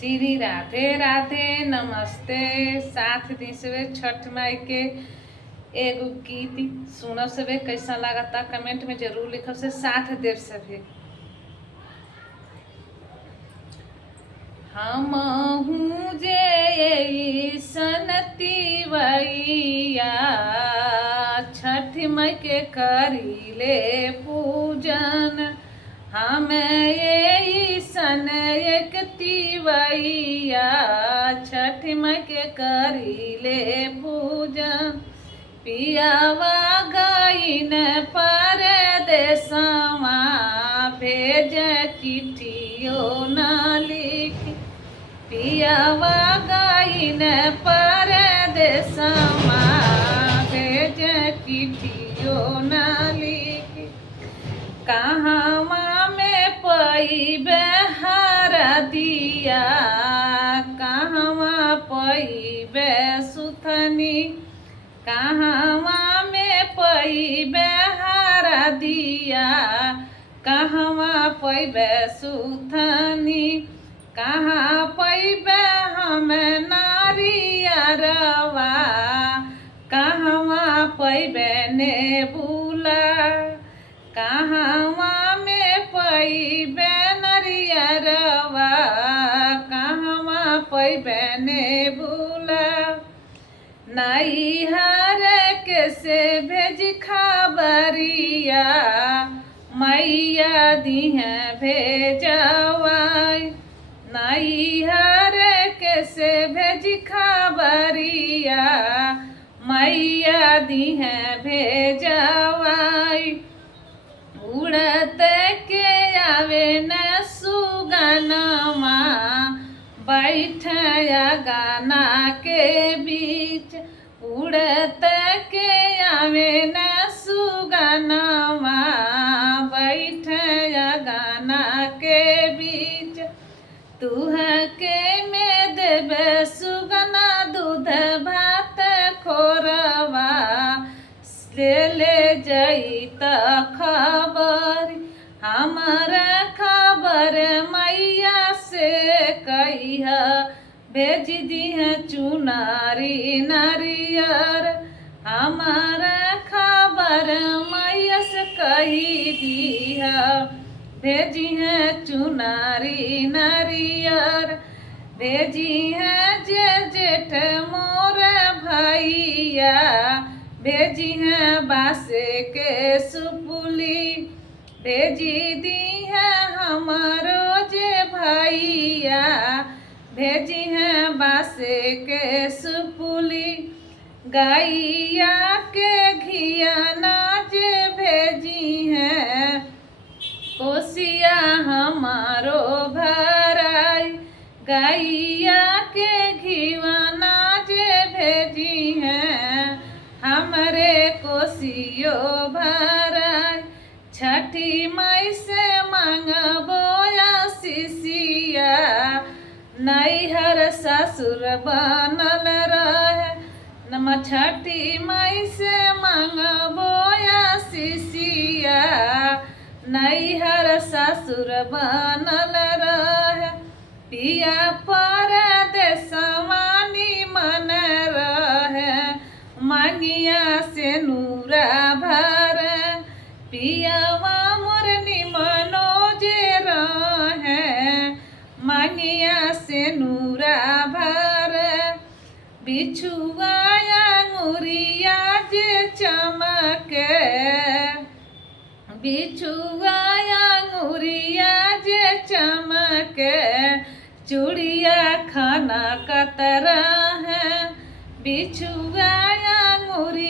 श्री राधे राधे नमस्ते। साथ दी से छठ माई के एगो गीत सुनब से कैसा लागता कमेंट में जरूर लिखब से साथ देव सभे। हम हूँ जे सनती वैया छठ माई के करीले पूजन। हम ये सन एक तिवैया छठ माई के करीले पूजन। पियावा गईन परदेसवा भेज चिट्ठियो न लिख। पियावा गईन परदेसवा भेज चिट्ठियो न लिख। कहवा में पैबे हरदिया कहवा पैबे सुथनी। कहवा में पैबे हरदिया कहवा पैबे सुथनी। कहाँ पैबे हम नारियरवा कहवा पैबे नेबुला। कहवा में पैबे नरियरवा कहवा पैबे नेबुला। नैहर के से भेज खबरिया मैया दिहे भेजवाई। नैहर के से भेज खबरिया मैया दिहे भेजवाई। उड़त के आवे न सुगनमा बैठया गाना के बीच। उड़त के आवे न सुगनमा बैठया गाना के बीच। तुह के में देवे सुगना दूध भात खोरवा ले जईत खबर। हमारा खबर मैया से कहिया भेज दिहे चुनारी नारियर। हमारा खबर मैया से कही दिया भेजी है चुनारी नारियर। भेजी है जे जेठ मोर भैया भेजी है बासे के सुपुली। भेजी दी है हमारो जे भैया भेजी है बासे के सुपुली। गैया के घिया नाज भेजी है कोसिया हमारो भराई। गैया के घिवा नाज भेजी है हमरे कोसियो भराई। छठी माई से मांगबो आशीषिया नैहर ससुर बनल रहे। नम छठी माई से मांगबो आशीषिया नैहर ससुर बनल रहे। पिया परदेसवा निमन रहे मांगिया से नूरा भर। पियावा मोर निमनो जे रहे मांगिया से नूरा भर। बिछुआ अंगुरिया जे चमके बिछुआ अंगुरिया जे चमके। चूड़िया खाना का तरह है बिछुआ अंगुरिया